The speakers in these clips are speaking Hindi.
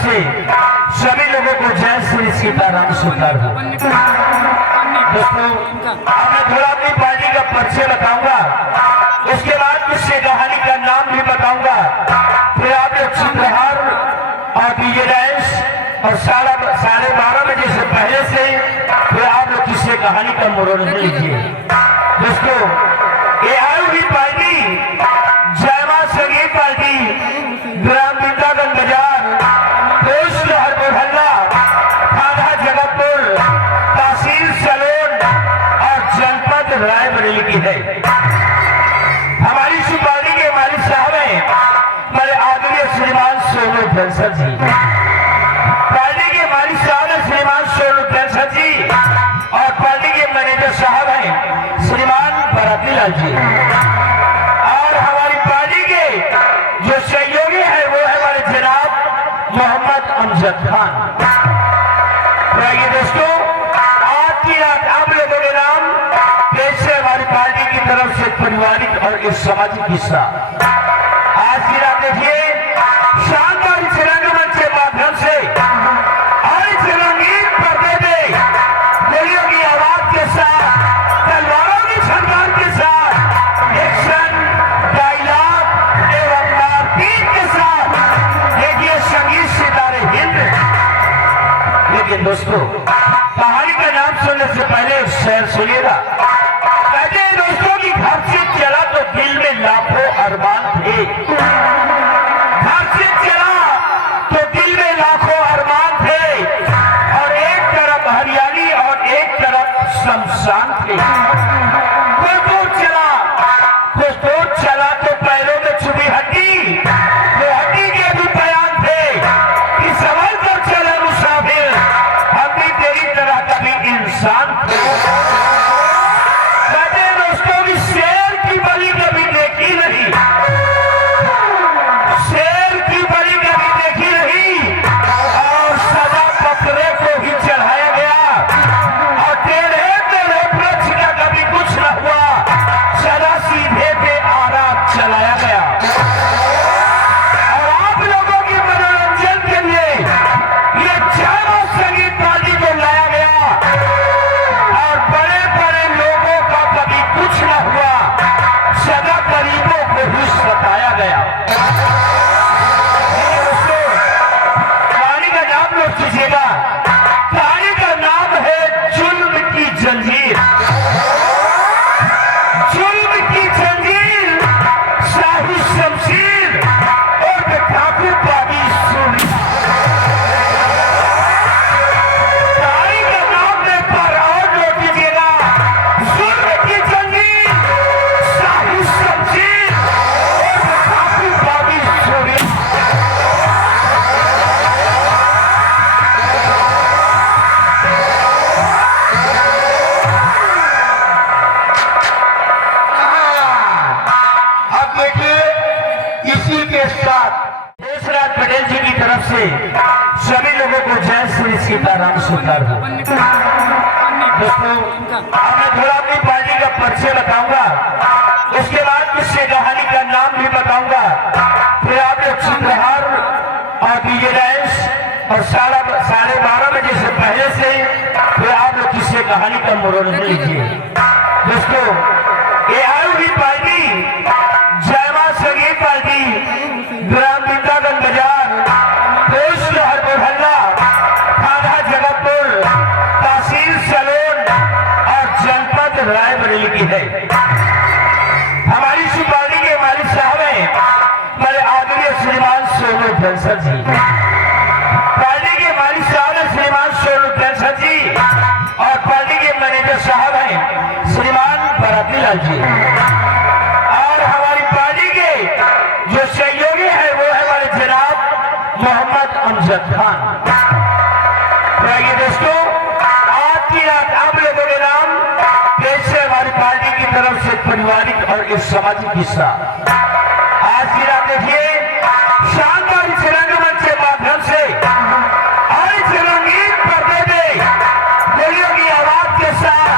से सभी लोगों को जय श्री सीताराम सुंदर हो। दोस्तों, मैं थोड़ा अपनी पार्टी का परिचय बताऊंगा, उसके बाद कुछ कहानी का नाम भी बताऊंगा, फिर आप लोग चित्रहार और डीजे डांस और 12:30 बजे से पहले से फिर आप लोग किसी कहानी का मनोरंजन लीजिए। दोस्तों, ये आई हुई पार्टी जय मां संगीत पार्टी ग्राम बिंदागंज बाजार, पोस्ट हरपुर, थाना जगतपुर, तहसील सलोन और जनपद रायबरेली की है। हमारी इस पार्टी के मालिक साहब हैं हमारे आदरणीय श्रीमान सोनू कैंसर जी। पार्टी के मालिक साहब हैं श्रीमान सोनू कैंसर जी और पार्टी के मैनेजर साहब हैं श्रीमान बरातीलाल जी। और हमारी पार्टी के जो सहयोगी है वो है हमारे जनाब मोहम्मद अमजद खान। तो आइए दोस्तों, आज की रात आप लोगों के नाम पेश है हमारी पार्टी की तरफ से पारिवारिक और एक सामाजिक हिस्सा। आज की रात देखिए शानदार रंगमंच के माध्यम से और रंगीन पर्दे में गोलियों की आवाज के साथ, तलवारों की छनकार के साथ, एक्शन डायलॉग एवं मारपीट के साथ देखिए संगीत सितारे हिंद। लेकिन दोस्तों, कहानी का नाम सुनने से पहले एक शेर सुनिएगा। कहते हैं दोस्तों की घर से चला तो दिल में लाखों अरमान थे, घर से चला तो दिल में लाखों अरमान थे, और एक तरफ हरियाली और एक तरफ शमशान थे। कुछ दूर चला तो पैरों में छुपी हड्डी, वो हड्डी के भी बयान थे कि संभल कर चले मुसाफिर, हम भी तेरी तरह कभी इंसान थे। कहते हैं दोस्तों की शेर की बलि कभी देखी नहीं, शेर की बलि कभी देखी नहीं, और सदा बकरे को ही चढ़ाया गया, और तेरे वृक्ष का कभी कुछ न हुआ, सदा सीधे पे आरा चलाया गया। और आप लोगों के मनोरंजन के लिए ये जय मां संगीत पार्टी को लाया गया, और बड़े बड़े लोगों का कभी कुछ न हुआ, सदा गरीबों को ही सताया गया। दोस्तों, कहानी का नाम लोग कीजिएगा। कहानी का नाम है जुल्म की जंजीर। जुल्म की जंजीर, शाही शमशीर और ठाकुर बागी सूरी। कहानी का नाम एक बार और नोट कीजिएगा। जुल्म की जंजीर, शाही शमशीर और ठाकुर बागी सूरी। अब देखिए, इसी के साथ देशराज पटेल जी की तरफ से सभी लोगों को जय श्री सीताराम सुंदर हो। दोस्तों, मैं थोड़ा अपनी पार्टी का परिचय बताऊंगा, उसके बाद कुछ कहानी का नाम भी बताऊंगा, फिर आप लोग चित्रहार और डीजे डांस और 12:30 बजे से पहले से फिर आप लोग किसी कहानी का मनोरंजन लीजिए। दोस्तों, ये आई हुई पार्टी जय मां संगीत पार्टी ग्राम बिंदागंज बाजार, पोस्ट हरपुर, थाना जगतपुर, तहसील सलोन और जनपद रायबरेली की है। हमारी इस पार्टी के मालिक साहब हैं हमारे आदरणीय श्रीमान सोनू कैंसर जी। पार्टी के मालिक साहब हैं श्रीमान सोनू कैंसर जी और पार्टी के मैनेजर साहब हैं श्रीमान बरातीलाल जी। और हमारी पार्टी के जो सहयोगी है वो है हमारे जनाब मोहम्मद अमजद खान। तो आइए दोस्तों, आज की रात आप लोगों के नाम पेश है हमारी पार्टी की तरफ से पारिवारिक और एक सामाजिक हिस्सा। आज की रात देखिए शानदार रंगमंच के माध्यम से और रंगीन पर्दे में गोलियों की आवाज के साथ,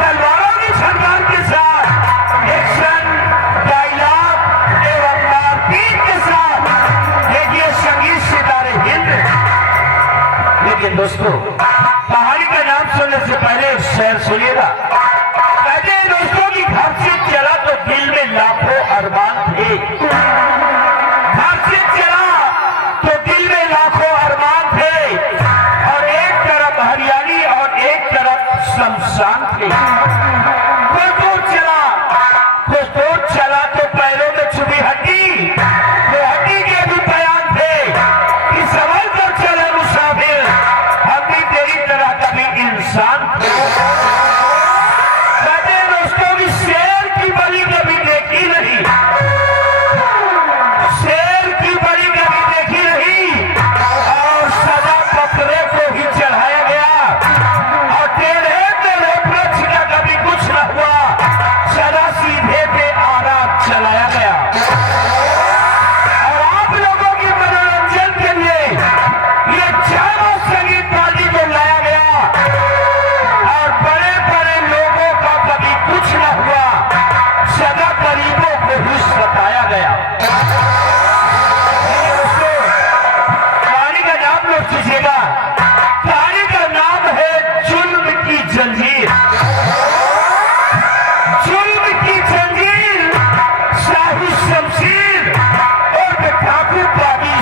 तलवारों की छनकार के साथ, एक्शन डायलॉग एवं मारपीट के साथ देखिए संगीत सितारे हिंद। लेकिन दोस्तों कहानी का नाम सुनने से पहले शेर सुनिएगा। कहते हैं दोस्तों कि घर से चला तो दिल में लाखों अरमान थे, घर से चला तो दिल में लाखों अरमान थे, और एक तरफ हरियाली और एक तरफ शमशान थे। कुछ चला तो पैरों में छुपी हड्डी, वो हड्डी के भी बयान थे कि संभल कर चले मुसाफिर, हम भी तेरी तरह कभी इंसान थे। कहते दोस्तों की शेर की बलि कभी देखी नहीं, शेर की बलि कभी देखी नहीं, और सदा बकरे को ही चढ़ाया गया, और टेढ़े मेढ़े वृक्ष का कभी कुछ न हुआ, सदा सीधे पे आरा चलाया गया। और आप लोगों के मनोरंजन के लिए ये चारों संगीत वाली को लाया गया, और बड़े बड़े लोगों का कभी कुछ न हुआ, सदा गरीबों को ही सताया गया। कहानी का नाम लोग कीजिएगा, कहानी का नाम है जुल्म की जंजीर। जुल्म की जंजीर, शाही शमशीर और ठाकुर बागी